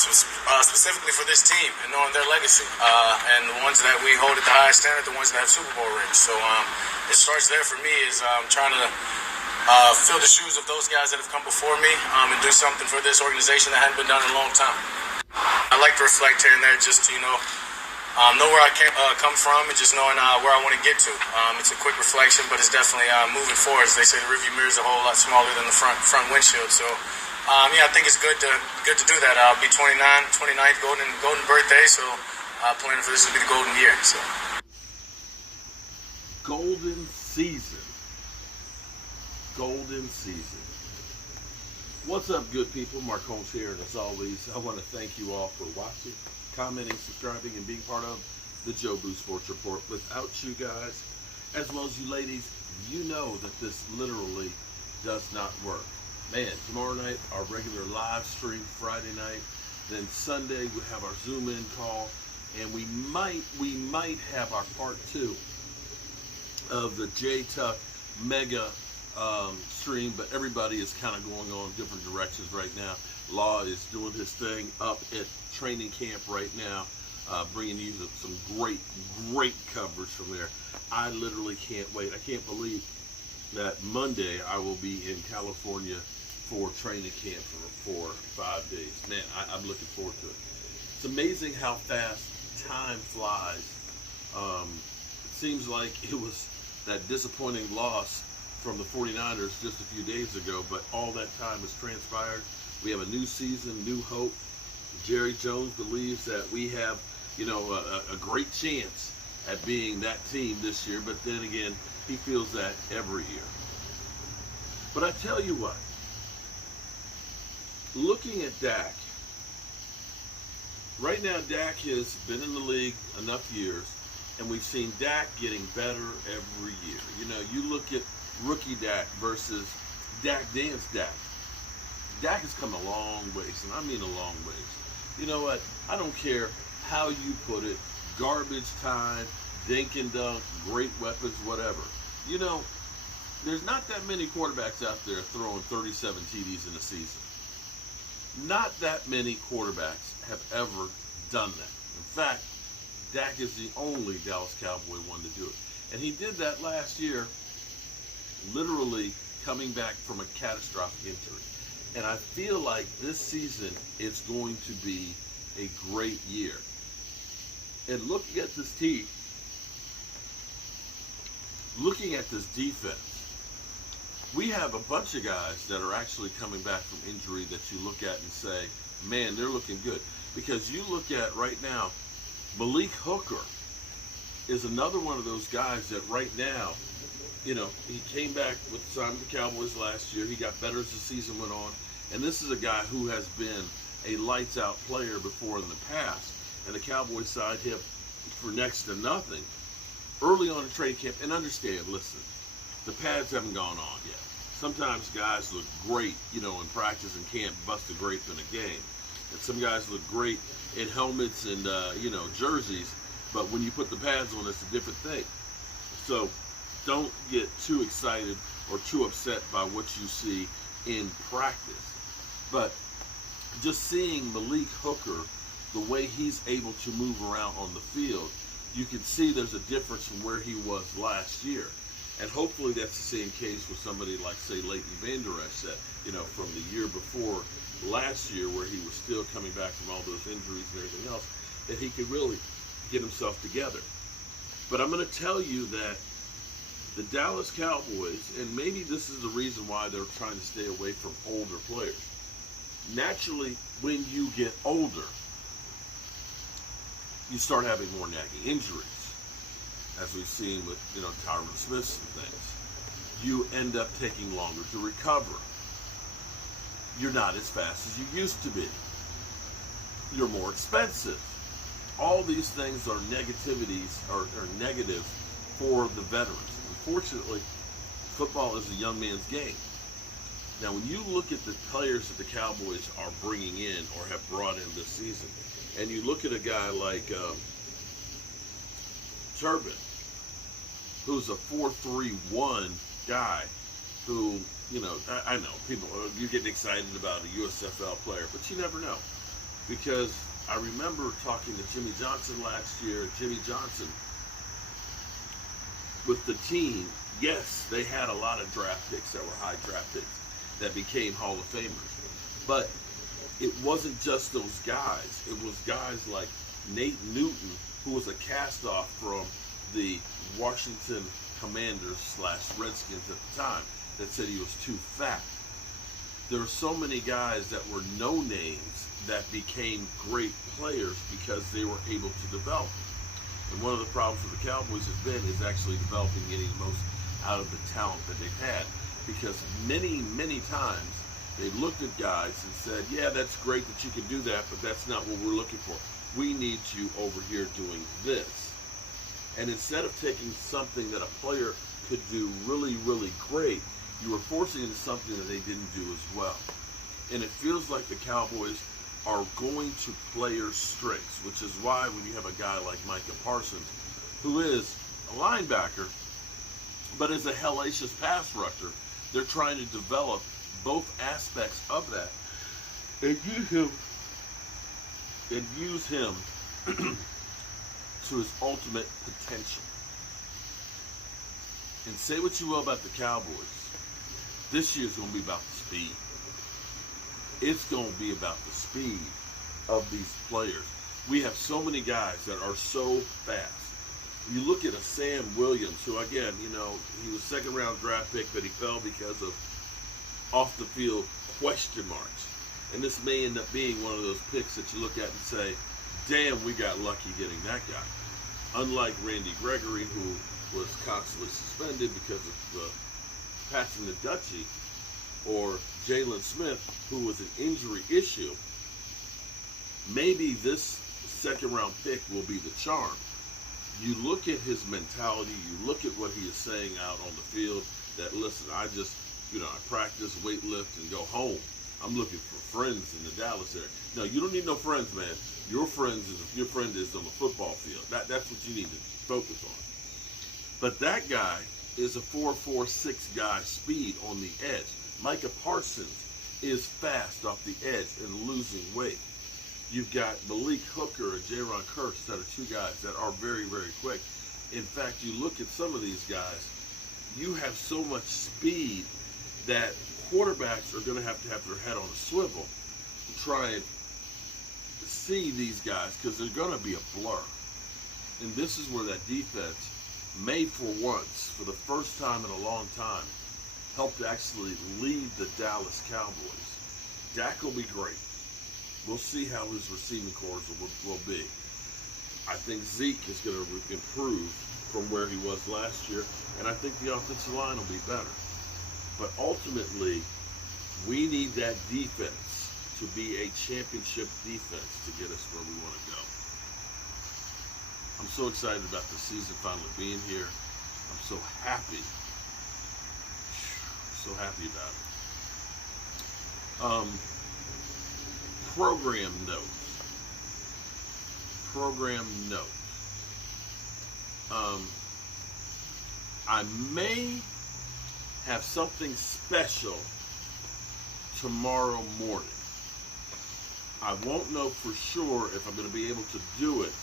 specifically for this team and knowing their legacy. And the ones that we hold at the highest standard, the ones that have Super Bowl rings. So it starts there for me is trying to fill the shoes of those guys that have come before me and do something for this organization that hadn't been done in a long time. I like to reflect here and there just to, know where I come from and just knowing where I want to get to. It's a quick reflection, but it's definitely moving forward. As they say, the rearview mirror is a whole lot smaller than the front windshield. So, I think it's good to do that. I'll be 29th golden birthday, so planning for this to be the golden year. So, golden season. Golden season. What's up, good people? Mark Holmes here, and as always, I want to thank you all for watching, commenting, subscribing, and being part of the Joe Boo Sports Report. Without you guys, as well as you ladies, you know that this literally does not work. Man, tomorrow night, our regular live stream, Friday night, then Sunday we have our Zoom-in call, and we might have our part 2 of the J-Tuck Mega stream, but everybody is kind of going on different directions right now. Law is doing his thing up at training camp right now, bringing you some great coverage from there. I literally can't wait. I can't believe that Monday I will be in California for training camp for 5 days. Man, I'm looking forward to it. It's amazing how fast time flies. It seems like it was that disappointing loss from the 49ers just a few days ago, but all that time has transpired. We have a new season, new hope. Jerry Jones believes that we have, a great chance at being that team this year, but then again, he feels that every year. But I tell you what, looking at Dak, right now Dak has been in the league enough years, and we've seen Dak getting better every year. You look at rookie Dak versus Dak Dance Dak. Dak has come a long ways, and I mean a long ways. You know what? I don't care how you put it, garbage time, dink and dunk, great weapons, whatever. There's not that many quarterbacks out there throwing 37 TDs in a season. Not that many quarterbacks have ever done that. In fact, Dak is the only Dallas Cowboy one to do it. And he did that last year, literally coming back from a catastrophic injury. And I feel like this season it's going to be a great year. And looking at this team, looking at this defense, we have a bunch of guys that are actually coming back from injury that you look at and say, man, they're looking good. Because you look at right now, Malik Hooker is another one of those guys that right now, he came back with signing the Cowboys last year. He got better as the season went on. And this is a guy who has been a lights-out player before in the past. And the Cowboys signed him for next to nothing early on in training camp. And understand, listen, the pads haven't gone on yet. Sometimes guys look great, in practice and can't bust a grape in a game. And some guys look great in helmets and, jerseys. But when you put the pads on, it's a different thing. So don't get too excited or too upset by what you see in practice. But just seeing Malik Hooker, the way he's able to move around on the field, you can see there's a difference from where he was last year. And hopefully that's the same case with somebody like, say, Leighton Vander Esch, that, from the year before last year where he was still coming back from all those injuries and everything else, that he could really get himself together. But I'm going to tell you that the Dallas Cowboys, and maybe this is the reason why they're trying to stay away from older players. Naturally, when you get older, you start having more nagging injuries, as we've seen with, Tyron Smith and things. You end up taking longer to recover. You're not as fast as you used to be. You're more expensive. All these things are negativities, or negative for the veterans. Unfortunately, football is a young man's game. Now, when you look at the players that the Cowboys are bringing in or have brought in this season, and you look at a guy like Turbin, who's a 4.31 guy, who, I know people, you're getting excited about a USFL player, but you never know. because I remember talking to Jimmy Johnson last year. Jimmy Johnson, with the team, yes, they had a lot of draft picks that were high draft picks that became Hall of Famers. But it wasn't just those guys. It was guys like Nate Newton, who was a cast-off from the Washington Commanders / Redskins at the time, that said he was too fat. There are so many guys that were no names that became great players because they were able to develop. And one of the problems for the Cowboys has been is actually developing, getting the most out of the talent that they've had. Because many, many times they've looked at guys and said, yeah, that's great that you can do that, but that's not what we're looking for. We need you over here doing this. And instead of taking something that a player could do really, really great, you were forcing into something that they didn't do as well. And it feels like the Cowboys are going to players' strengths, which is why when you have a guy like Micah Parsons, who is a linebacker, but is a hellacious pass rusher, they're trying to develop both aspects of that and use him to his ultimate potential. And say what you will about the Cowboys, this year's going to be about the speed. It's going to be about the speed of these players. We have so many guys that are so fast. You look at a Sam Williams, who, again, you know, he was second-round draft pick, but he fell because of off-the-field question marks. And this may end up being one of those picks that you look at and say, damn, we got lucky getting that guy. Unlike Randy Gregory, who was constantly suspended because of the passing the Dutchie, or Jalen Smith, who was an injury issue, maybe this second-round pick will be the charm. You look at his mentality, you look at what he is saying out on the field, that, listen, I just, I practice, weight lift, and go home. I'm looking for friends in the Dallas area. No, you don't need no friends, man. Your friend is on the football field. That's what you need to focus on. But that guy is a 4.46 guy speed on the edge. Micah Parsons is fast off the edge and losing weight. You've got Malik Hooker and Jaron Kearse that are two guys that are very, very quick. In fact, you look at some of these guys, you have so much speed that quarterbacks are going to have their head on a swivel to try and see these guys, because they're going to be a blur. And this is where that defense may, for once, for the first time in a long time, help to actually lead the Dallas Cowboys. Dak will be great. We'll see how his receiving corps will be. I think Zeke is going to improve from where he was last year, and I think the offensive line will be better. But ultimately, we need that defense to be a championship defense to get us where we want to go. I'm so excited about the season finally being here. I'm so happy. So happy about it. Program notes. I may have something special tomorrow morning. I won't know for sure if I'm going to be able to do it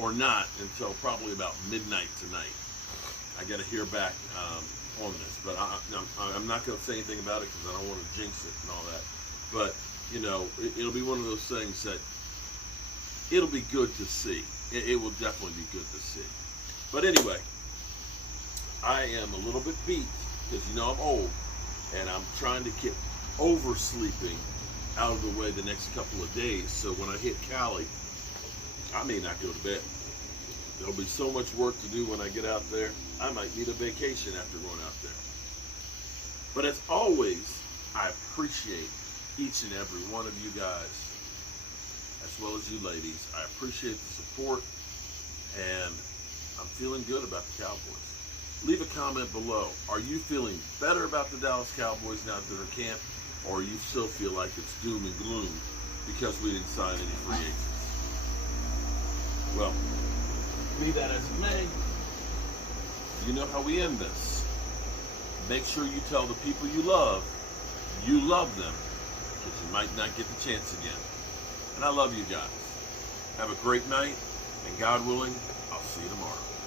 or not until probably about midnight tonight. I got to hear back on this, but I'm not going to say anything about it because I don't want to jinx it and all that. But, it'll be one of those things that it'll be good to see. It will definitely be good to see. But anyway, I am a little bit beat because, I'm old, and I'm trying to get oversleeping out of the way the next couple of days. So when I hit Cali, I may not go to bed. There'll be so much work to do when I get out there. I might need a vacation after going out there. But as always, I appreciate each and every one of you guys, as well as you ladies. I appreciate the support, and I'm feeling good about the Cowboys. Leave a comment below. Are you feeling better about the Dallas Cowboys now that they're in camp, or you still feel like it's doom and gloom because we didn't sign any free agents? Well, be that as it may, you know how we end this. Make sure you tell the people you love them, because you might not get the chance again. And I love you guys. Have a great night, and God willing, I'll see you tomorrow.